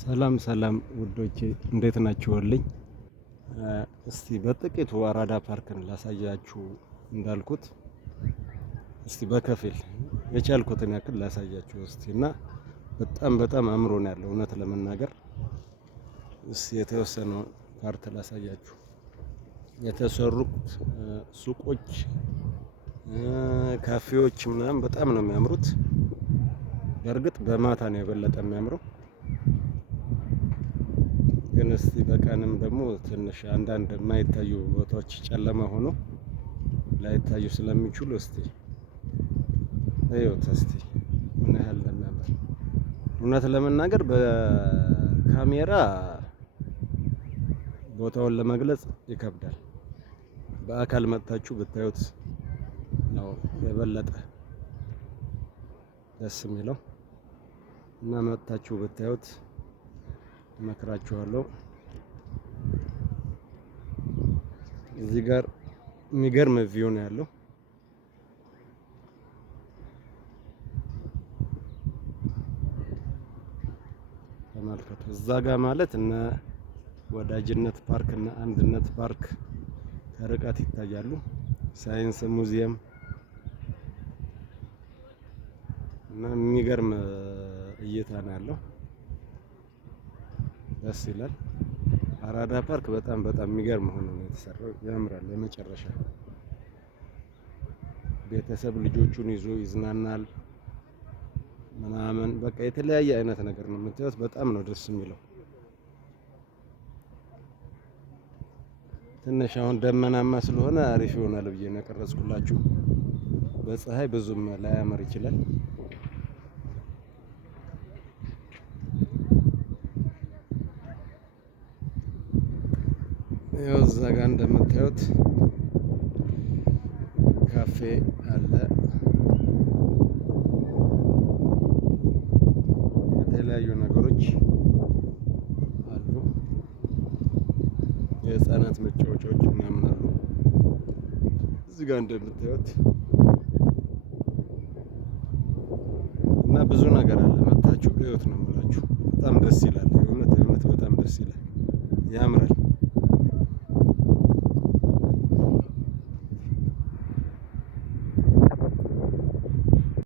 ሰላም ሰላም ውዶቼ እንዴት ናችሁልኝ? እስቲ በጥቂቱ አራዳ ፓርክን ላሳያችሁ እንዳልኩት እስቲ በከፊል የቻልኩትን ያክል ላሳያችሁ እስቲ እና በጣም አምሮ ነው ያለው። እውነት ለመናገር እስቲ የተወሰነ ፓርት ላሳያችሁ። የተሰሩት ሱቆች፣ ካፌዎች ምናምን በጣም ነው የሚያምሩት። በእርግጥ በማታ ነው የበለጠ የሚያምረው። ግን እስቲ በቀንም ደግሞ ትንሽ አንዳንድ የማይታዩ ቦታዎች ጨለማ ሆኖ ላይታዩ ስለሚችሉ እስቲ እዩት እስቲ ምን ያህል እንደሚያምር። እውነት ለመናገር በካሜራ ቦታውን ለመግለጽ ይከብዳል። በአካል መጥታችሁ ብታዩት ነው የበለጠ ደስ የሚለው እና መጥታችሁ ብታዩት እመክራችኋለሁ። እዚህ ጋር የሚገርም ቪው ነው ያለው። ተመልከቱ። እዛ ጋር ማለት እነ ወዳጅነት ፓርክ እና አንድነት ፓርክ ከርቀት ይታያሉ። ሳይንስ ሙዚየም እና የሚገርም እይታ ነው ያለው። ደስ ይላል። አራዳ ፓርክ በጣም የሚገርም ሆኖ ነው የተሰራው። ያምራል። የመጨረሻ ቤተሰብ ልጆቹን ይዞ ይዝናናል ምናምን በቃ የተለያየ አይነት ነገር ነው የምታዩት። በጣም ነው ደስ የሚለው። ትንሽ አሁን ደመናማ ስለሆነ አሪፍ ይሆናል ብዬ ነው ያቀረጽኩላችሁ። በፀሐይ ብዙም ላያምር ይችላል። ያው እዛ ጋር እንደምታዩት ካፌ አለ። የተለያዩ ነገሮች አሉ። የህፃናት መጫወቻዎች ምናምን አሉ። እዚህ ጋር እንደምታዩት እና ብዙ ነገር አለ። መታችሁ እዩት ነው የምላችሁ። በጣም ደስ ይላል። የእውነት በጣም ደስ ይላል። ያምራል።